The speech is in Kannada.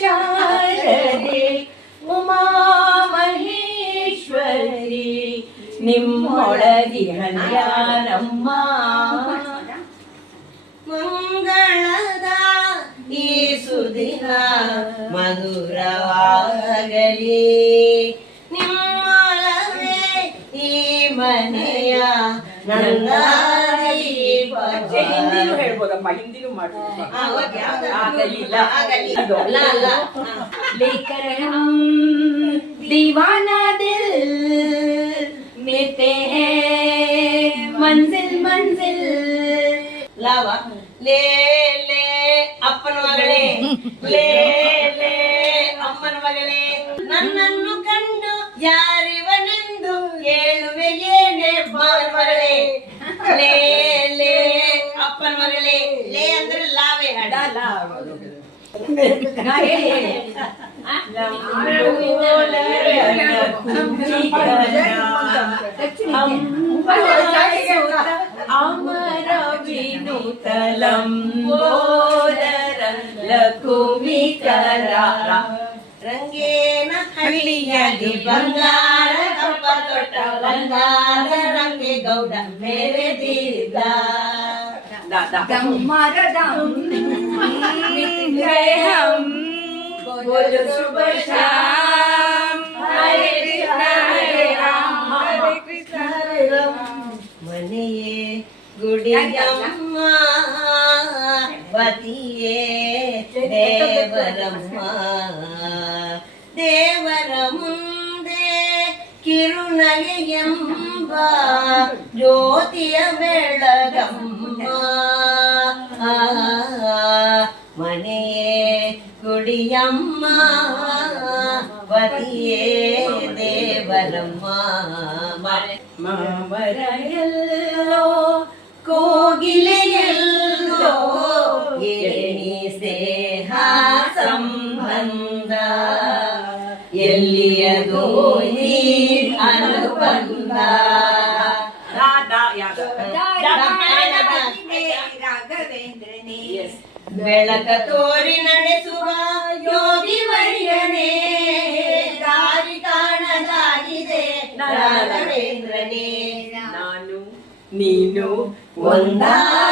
ಶಾರದೆ ಉಮಾ ಮಹೇಶ್ವರಿ ನಿಮ್ಮೊಳಗಿಹನ್ಯಾರಮ್ಮ. ಮಂಗಳದ ಈ ಸುದಿನ ಮಧುರವಾಗಲಿ, ನಿಮ್ಮೊಳವೇ ಈ ಮನೆಯ ನಂದಾರಿ. ಹಿಂದಿನೂ ಹೇಳ್ಬೋದಮ್ಮ, ಹಿಂದಿನೂ ಮಾಡ್ಬೋದು. ಆಗಲಿಲ್ಲ लेकर हम दीवाना दिल मिलते हैं मंजिल मंजिल. ಲಾವ ಲೇ ಲೇ ಅಪ್ಪನ ಮಗಳೇ, ಲೇ ಲೇ ಅಮ್ಮನ ಮಗಳೇ, ನನ್ನನ್ನು ಕಂಡು ಯಾರಿವನೆಂದು ಹೇಳುವೆ ಏನೇ ಮಾವನ ಮಗಳೇ. ಲೇ ಲೇ ಅಪ್ಪನ ಮಗಳೇ, ಲೇ ಅಂದ್ರೆ ಲಾವೇ ಹಾಡ. ಅಮರ ವಿನೂತಲಂಬೋದರ ಲಕುಮಿಕರ ರಂಗೇನ ಹಳ್ಳಿಯಾಗಿ ಬಂಗಾರ ಕಪ್ಪ ತೊಟ್ಟ ಬಂಗಾರ ರಂಗೆ ಗೌಡ ಮೇರೆದಿದ್ದ. बोलो शुभ शाम, हरे कृष्ण हरे राम हरे कृष्ण हरे राम. ಮನೆಯೇ ಗುಡಿಯಮ್ಮ ಪತಿಯೇ ದೇವರಮ್ಮ, ದೇವರ ಮುಂದೆ ಕಿರುನಗೆಯೆಂಬ ಜ್ಯೋತಿಯ ಬೆಳಗಮ್ಮ. ಮನೆಯೇ ಗುಡಿಯಮ್ಮ ಪತಿಯೇ ದೇವರಮ್ಮ. ಮಾಮರೆಯಲ್ಲೋ ಕೋಗಿಲೆಯಲ್ಲೋ ಏಣಿ ಸ್ನೇಹ ಸಂಬಂಧ, ಎಲ್ಲಿಯದೋ ಈ ಅನುಬಂಧ. ಬೆಳಕ ತೋರಿ ನಡೆಸುವ ಯೋಗಿ ವರ್ಯನೇ, ದಾರಿ ಕಾಣದಾಗಿದೆ ರಾಘವೇಂದ್ರನೇ. ನಾನು ನೀನು ಒಂದಾಗಿ